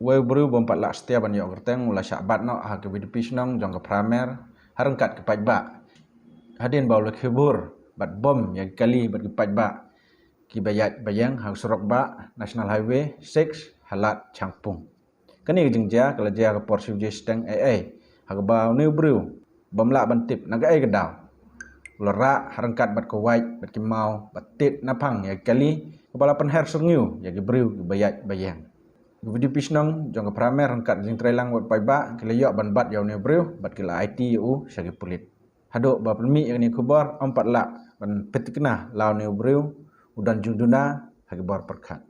Wei bru bompat lak setia ban yok gerteng mula syabat no ha ke bidipis nong jong ke pramer harengkat ke pajba. Hadin bau lek hibur bat bom ya kali bat ke pajba. Ki bayat bayang hang surok ba National Highway 6 halat Changpung. Kani jengja kala ja ke porsiu je steng ha ke bau new bru bom lak ban tip naga gedau. Ulera harengkat bat ke white bat ke mau bat tit napang ya kali kepala penher sungiu ya ke bru ke bayat bayang. Video pisnong jong ke pramer rangkat jing trailang buat paiba kila yok ban bat yaw ne breu bat kila IT u sagi pulit. Haduk ba pelmi yang ni kubar 4 lak ban petikna law ne breu udan junduna hagi bar perkat.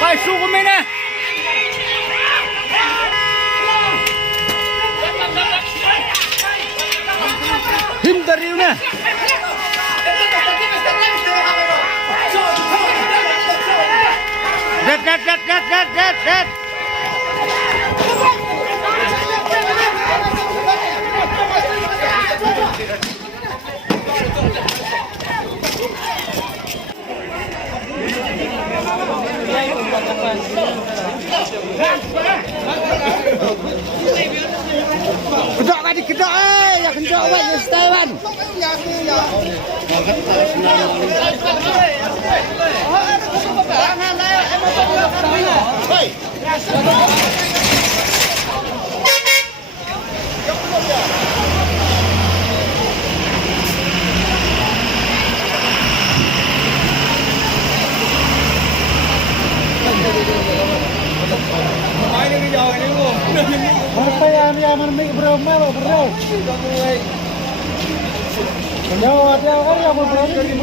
Vai, sugo mina. Him dari mana? Dead. Kedok tadi kedok ya kedok wak ya setawan. Apa yang dia menemik berapa bro? Menjawab dia kan yang berapa?